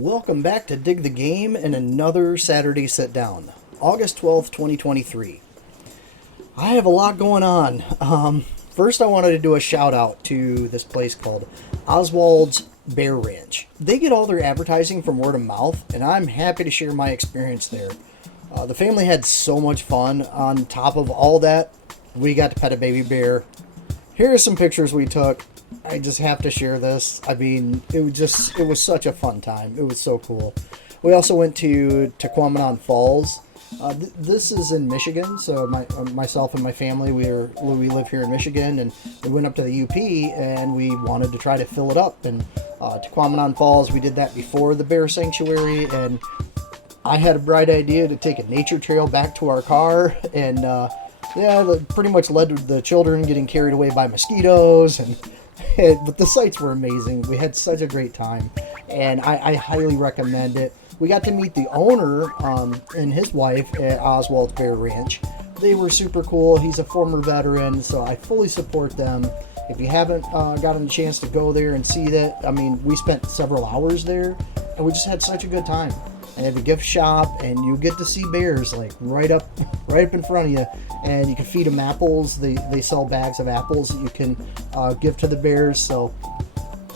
Welcome back to Dig the Game and another Saturday Sit Down, August 12th, 2023. I have a lot going on. First, I wanted to do a shout out to this place called Oswald's Bear Ranch. They get all their advertising from word of mouth, and I'm happy to share my experience there. The family had so much fun. On top of all that, we got to pet a baby bear. Here are some pictures we took. I just have to share this. I mean, it was such a fun time. It was so cool. We also went to Tequamanon Falls. This is in Michigan, so myself and my family, we live here in Michigan, and we went up to the UP, and we wanted to try to fill it up. And Tequamanon Falls, we did that before the bear sanctuary, and I had a bright idea to take a nature trail back to our car, and that pretty much led to the children getting carried away by mosquitoes, but the sights were amazing. We had such a great time, and I highly recommend it. We got to meet the owner and his wife at Oswald's Bear Ranch. They were super cool. He's a former veteran, so I fully support them. If you haven't gotten a chance to go there and see that, I mean, we spent several hours there, and we just had such a good time. And they have a gift shop, and you get to see bears like right up in front of you, and you can feed them apples. They sell bags of apples that you can give to the bears. So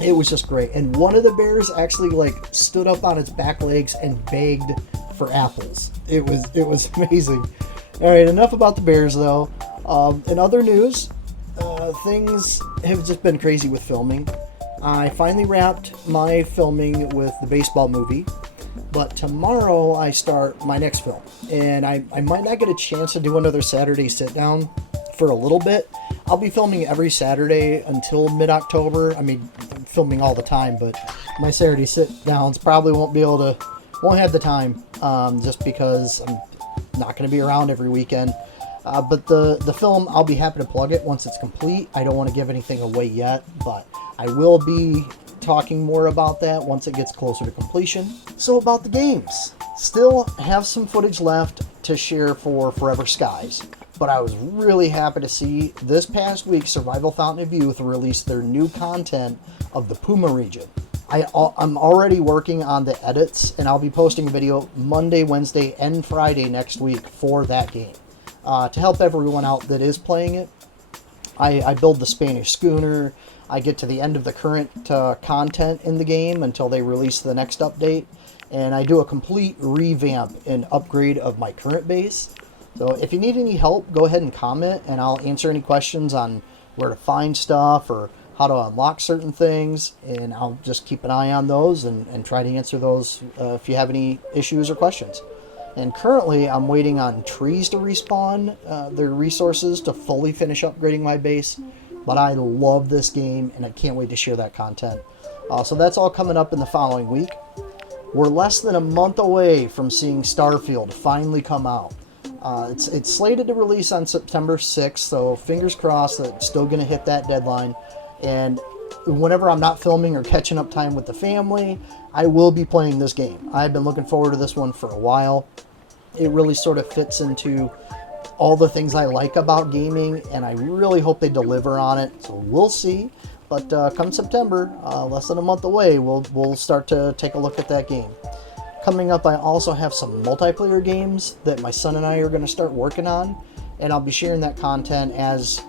it was just great. And one of the bears actually like stood up on its back legs and begged for apples. It was amazing. All right, enough about the bears though. In other news, things have just been crazy with filming. I finally wrapped my filming with the baseball movie. But tomorrow I start my next film, and I might not get a chance to do another Saturday sit down for a little bit. I'll be filming every Saturday until mid-October. I mean, I'm filming all the time, but my Saturday sit downs probably won't have the time, just because I'm not going to be around every weekend. But the film, I'll be happy to plug it once it's complete. I don't want to give anything away yet, but I will be talking more about that once it gets closer to completion. So about the games, still have some footage left to share for Forever Skies, but I was really happy to see this past week Survival Fountain of Youth released their new content of the Puma region. I'm already working on the edits, and I'll be posting a video Monday, Wednesday, and Friday next week for that game. To help everyone out that is playing it, I build the Spanish schooner. I get to the end of the current content in the game until they release the next update, and I do a complete revamp and upgrade of my current base. So if you need any help, go ahead and comment, and I'll answer any questions on where to find stuff or how to unlock certain things, and I'll just keep an eye on those and try to answer those if you have any issues or questions. And currently, I'm waiting on trees to respawn their resources to fully finish upgrading my base. But I love this game, and I can't wait to share that content. So that's all coming up in the following week. We're less than a month away from seeing Starfield finally come out. It's slated to release on September 6th, so fingers crossed that it's still going to hit that deadline. And whenever I'm not filming or catching up time with the family, I will be playing this game. I've been looking forward to this one for a while. It really sort of fits into all the things I like about gaming, and I really hope they deliver on it. So we'll see. But come September, less than a month away, we'll start to take a look at that game. Coming up, I also have some multiplayer games that my son and I are going to start working on, and I'll be sharing that content as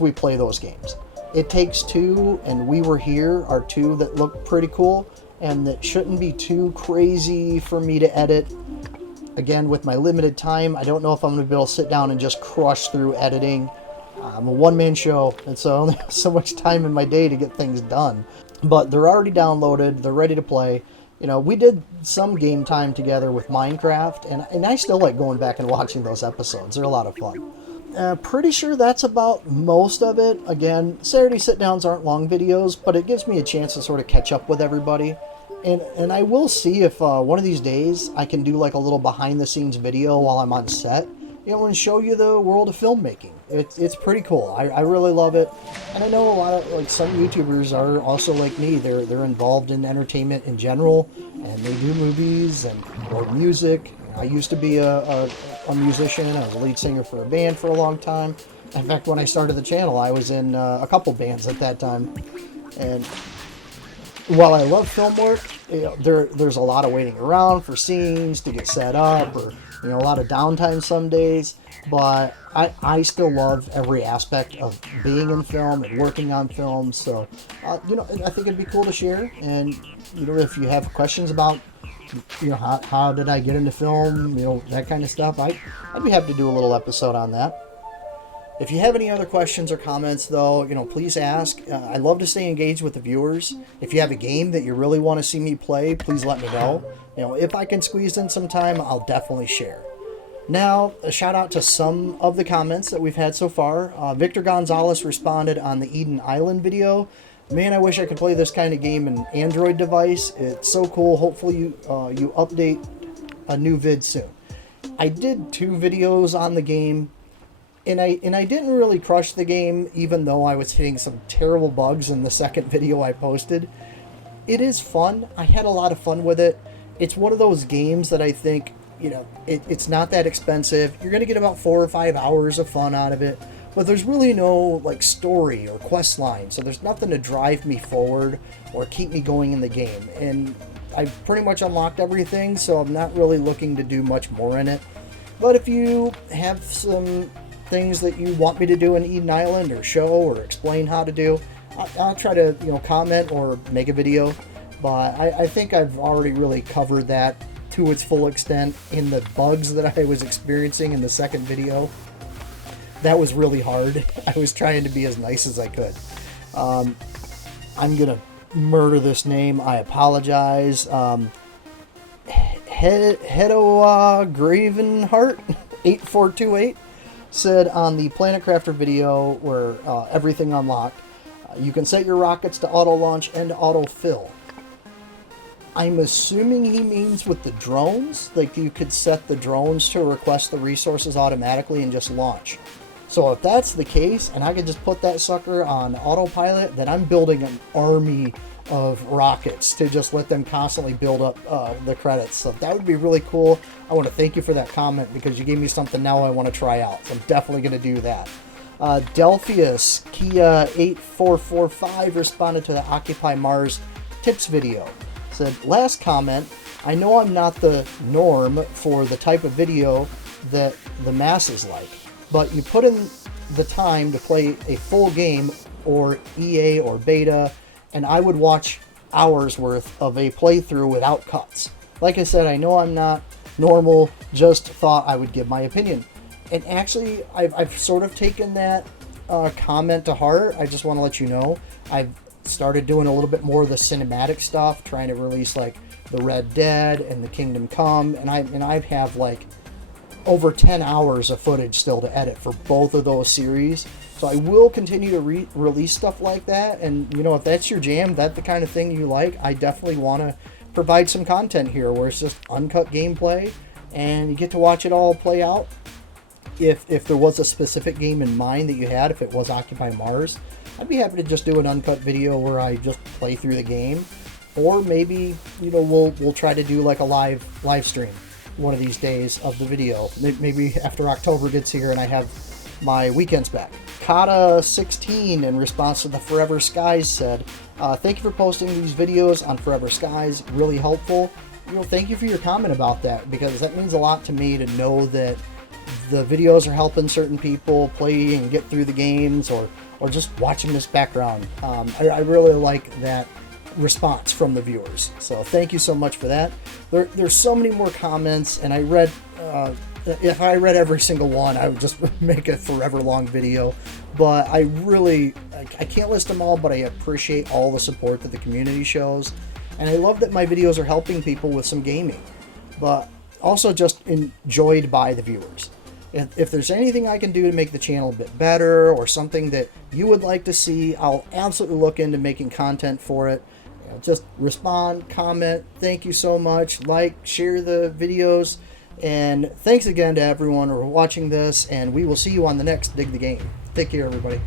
we play those games. It Takes Two and We Were Here are two that look pretty cool, and that shouldn't be too crazy for me to edit. Again, with my limited time, I don't know if I'm going to be able to sit down and just crush through editing. I'm a one-man show, and so I only have so much time in my day to get things done. But they're already downloaded. They're ready to play. You know, we did some game time together with Minecraft, and I still like going back and watching those episodes. They're a lot of fun. Pretty sure that's about most of it. Again, Saturday sit-downs aren't long videos, but it gives me a chance to sort of catch up with everybody. And I will see if one of these days I can do like a little behind-the-scenes video while I'm on set, and show you the world of filmmaking. It's pretty cool. I really love it, and I know a lot of like some YouTubers are also like me. They're involved in entertainment in general, and they do movies or music. I used to be a musician. I was a lead singer for a band for a long time. In fact, when I started the channel, I was in a couple bands at that time, and while I love film work, there's a lot of waiting around for scenes to get set up, or a lot of downtime some days. But I still love every aspect of being in film and working on film. So, I think it'd be cool to share. And if you have questions about how did I get into film, that kind of stuff, I'd be happy to do a little episode on that. If you have any other questions or comments, though, please ask. I love to stay engaged with the viewers. If you have a game that you really want to see me play, please let me know. If I can squeeze in some time, I'll definitely share. Now, a shout out to some of the comments that we've had so far. Victor Gonzalez responded on the Eden Island video. Man, I wish I could play this kind of game in Android device. It's so cool. Hopefully you update a new vid soon. I did 2 videos on the game. And I didn't really crush the game, even though I was hitting some terrible bugs in the second video I posted. It is fun. I had a lot of fun with it. It's one of those games that I think, it's not that expensive. You're going to get about 4 or 5 hours of fun out of it. But there's really no story or quest line. So there's nothing to drive me forward or keep me going in the game. And I've pretty much unlocked everything, so I'm not really looking to do much more in it. But if you have some things that you want me to do in Eden Island, or show or explain how to do, I'll try to comment or make a video. But I think I've already really covered that to its full extent in the bugs that I was experiencing in the second video. That was really hard. I was trying to be as nice as I could. I'm gonna murder this name. I apologize. Hedo Gravenheart 8428 said on the Planet Crafter video where everything unlocked, you can set your rockets to auto launch and auto fill. I'm assuming he means with the drones, you could set the drones to request the resources automatically and just launch. So if that's the case, and I could just put that sucker on autopilot, then I'm building an army of rockets to just let them constantly build up the credits. So that would be really cool. I want to thank you for that comment, because you gave me something now I want to try out. So I'm definitely going to do that. Delphius Kia 8445 responded to the Occupy Mars tips video. Said, last comment, I know I'm not the norm for the type of video that the masses like, but you put in the time to play a full game or EA or beta, and I would watch hours worth of a playthrough without cuts. Like I said, I know I'm not normal, just thought I would give my opinion. And actually, I've sort of taken that comment to heart. I just want to let you know, I've started doing a little bit more of the cinematic stuff, trying to release the Red Dead and the Kingdom Come, and I have over 10 hours of footage still to edit for both of those series. So I will continue to release stuff like that, and if that's your jam, that's the kind of thing you like, I definitely want to provide some content here where it's just uncut gameplay and you get to watch it all play out. If there was a specific game in mind that you had, if it was Occupy Mars, I'd be happy to just do an uncut video where I just play through the game. Or maybe, we'll try to do a live stream one of these days of the video. Maybe after October gets here and I have my weekends back. Kata16, in response to the Forever Skies, said, thank you for posting these videos on Forever Skies, really helpful. Thank you for your comment about that, because that means a lot to me to know that the videos are helping certain people play and get through the games, or just watching this background. I really like that response from the viewers. So thank you so much for that. There's so many more comments, and I read, if I read every single one, I would just make a forever long video. But I can't list them all, but I appreciate all the support that the community shows. And I love that my videos are helping people with some gaming, but also just enjoyed by the viewers. If there's anything I can do to make the channel a bit better, or something that you would like to see, I'll absolutely look into making content for it. Just respond, comment. Thank you so much. Like, share the videos. And thanks again to everyone for watching this, and we will see you on the next Dig the Game. Take care, everybody.